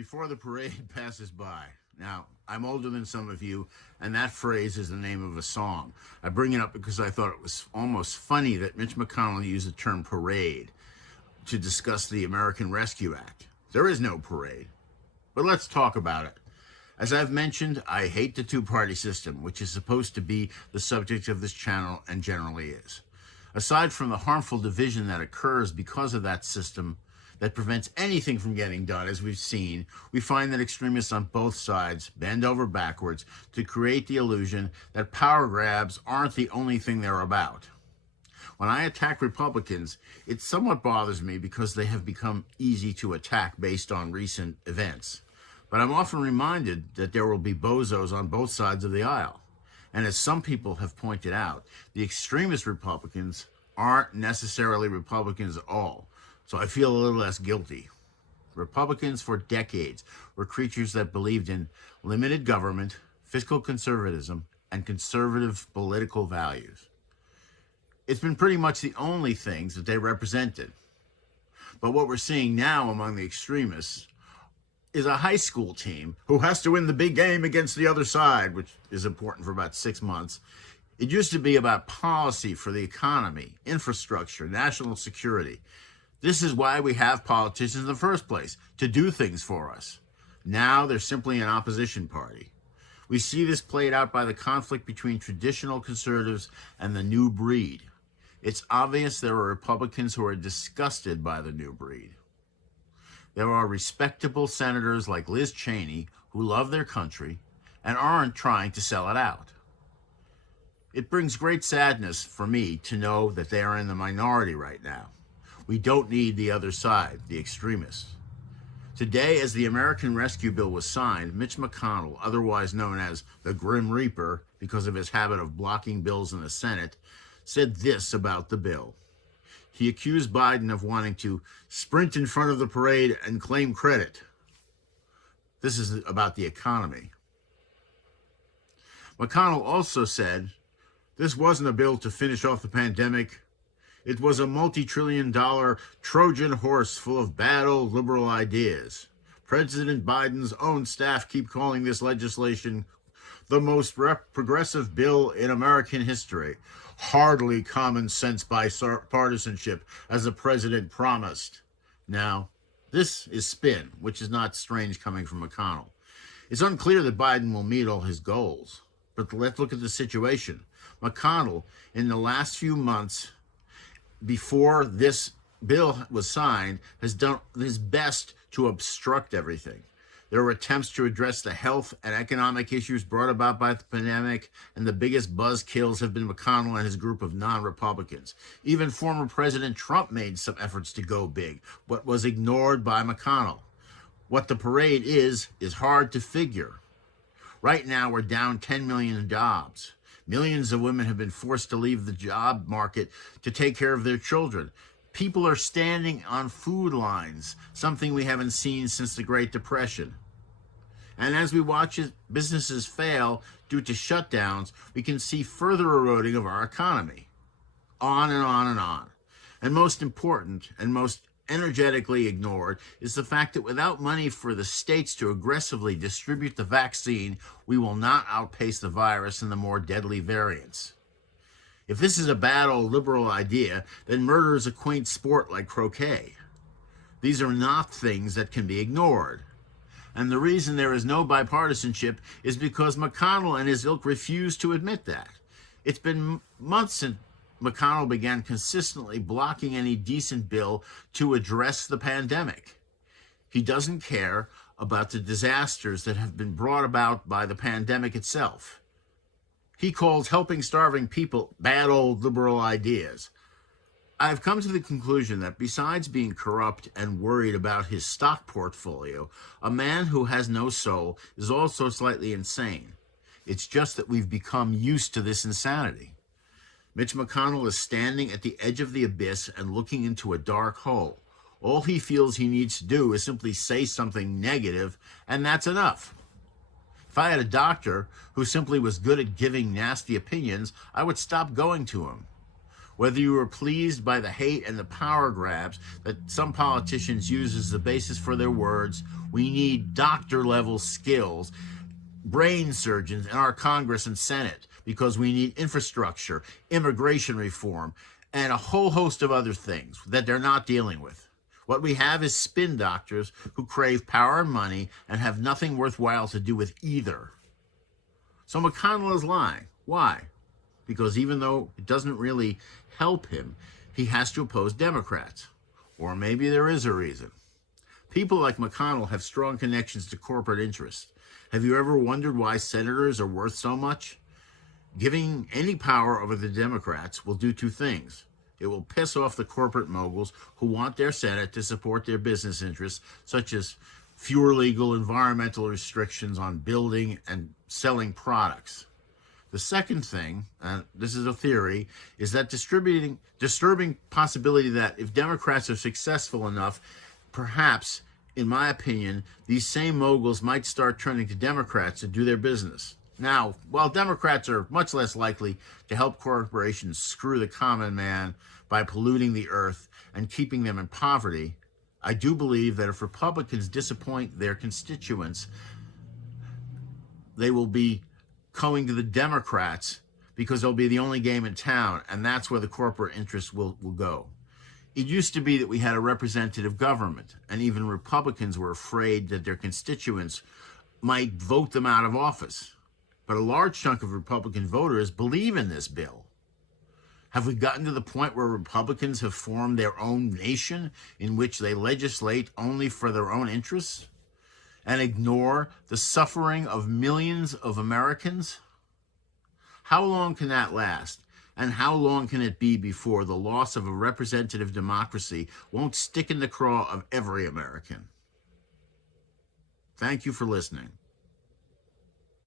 before the parade passes by. Now, I'm older than some of you, and that phrase is the name of a song. I bring it up because I thought it was almost funny that Mitch McConnell used the term parade to discuss the American Rescue Act. There is no parade, but let's talk about it. As I've mentioned, I hate the two-party system, which is supposed to be the subject of this channel and generally is. Aside from the harmful division that occurs because of that system that prevents anything from getting done, as we've seen, we find that extremists on both sides bend over backwards to create the illusion that power grabs aren't the only thing they're about. When I attack Republicans, it somewhat bothers me because they have become easy to attack based on recent events. But I'm often reminded that there will be bozos on both sides of the aisle. And as some people have pointed out, the extremist Republicans aren't necessarily Republicans at all. So I feel a little less guilty. Republicans for decades were creatures that believed in limited government, fiscal conservatism, and conservative political values. It's been pretty much the only things that they represented. But what we're seeing now among the extremists is a high school team who has to win the big game against the other side, which is important for about 6 months. It used to be about policy for the economy, infrastructure, national security. This is why we have politicians in the first place, to do things for us. Now they're simply an opposition party. We see this played out by the conflict between traditional conservatives and the new breed. It's obvious there are Republicans who are disgusted by the new breed. There are respectable senators like Liz Cheney who love their country and aren't trying to sell it out. It brings great sadness for me to know that they are in the minority right now. We don't need the other side, the extremists. Today, as the American Rescue Bill was signed, Mitch McConnell, otherwise known as the Grim Reaper because of his habit of blocking bills in the Senate, said this about the bill. He accused Biden of wanting to sprint in front of the parade and claim credit. This is about the economy. McConnell also said, this wasn't a bill to finish off the pandemic. It was a multi-trillion-dollar Trojan horse full of bad old liberal ideas. President Biden's own staff keep calling this legislation the most progressive bill in American history. Hardly common sense bipartisanship, as the president promised. Now, this is spin, which is not strange coming from McConnell. It's unclear that Biden will meet all his goals. But let's look at the situation. McConnell, in the last few months, before this bill was signed, has done his best to obstruct everything. There were attempts to address the health and economic issues brought about by the pandemic, and the biggest buzzkills have been McConnell and his group of non-Republicans. Even former President Trump made some efforts to go big, but was ignored by McConnell. What the parade is hard to figure. Right now, we're down 10 million jobs. Millions of women have been forced to leave the job market to take care of their children. People are standing on food lines, something we haven't seen since the Great Depression. And as we watch businesses fail due to shutdowns, we can see further eroding of our economy. On and on and on. And most important and most energetically ignored is the fact that without money for the states to aggressively distribute the vaccine, we will not outpace the virus and the more deadly variants. If this is a bad old liberal idea, then murder is a quaint sport like croquet. These are not things that can be ignored. And the reason there is no bipartisanship is because McConnell and his ilk refuse to admit that. It's been months since McConnell began consistently blocking any decent bill to address the pandemic. He doesn't care about the disasters that have been brought about by the pandemic itself. He calls helping starving people bad old liberal ideas. I've come to the conclusion that besides being corrupt and worried about his stock portfolio, a man who has no soul is also slightly insane. It's just that we've become used to this insanity. Mitch McConnell is standing at the edge of the abyss and looking into a dark hole. All he feels he needs to do is simply say something negative, and that's enough. If I had a doctor who simply was good at giving nasty opinions, I would stop going to him. Whether you are pleased by the hate and the power grabs that some politicians use as the basis for their words, we need doctor-level skills, brain surgeons in our Congress and Senate, because we need infrastructure, immigration reform, and a whole host of other things that they're not dealing with. What we have is spin doctors who crave power and money and have nothing worthwhile to do with either. So McConnell is lying. Why? Because even though it doesn't really help him, he has to oppose Democrats. Or maybe there is a reason. People like McConnell have strong connections to corporate interests. Have you ever wondered why senators are worth so much? Giving any power over the Democrats will do two things. It will piss off the corporate moguls who want their Senate to support their business interests, such as fewer legal environmental restrictions on building and selling products. The second thing, and this is a theory, is that disturbing possibility that if Democrats are successful enough, perhaps, in my opinion, these same moguls might start turning to Democrats to do their business. Now, while Democrats are much less likely to help corporations screw the common man by polluting the earth and keeping them in poverty, I do believe that if Republicans disappoint their constituents, they will be going to the Democrats because they'll be the only game in town, and that's where the corporate interests will go. It used to be that we had a representative government, and even Republicans were afraid that their constituents might vote them out of office. But a large chunk of Republican voters believe in this bill. Have we gotten to the point where Republicans have formed their own nation in which they legislate only for their own interests and ignore the suffering of millions of Americans? How long can that last? And how long can it be before the loss of a representative democracy won't stick in the craw of every American? Thank you for listening.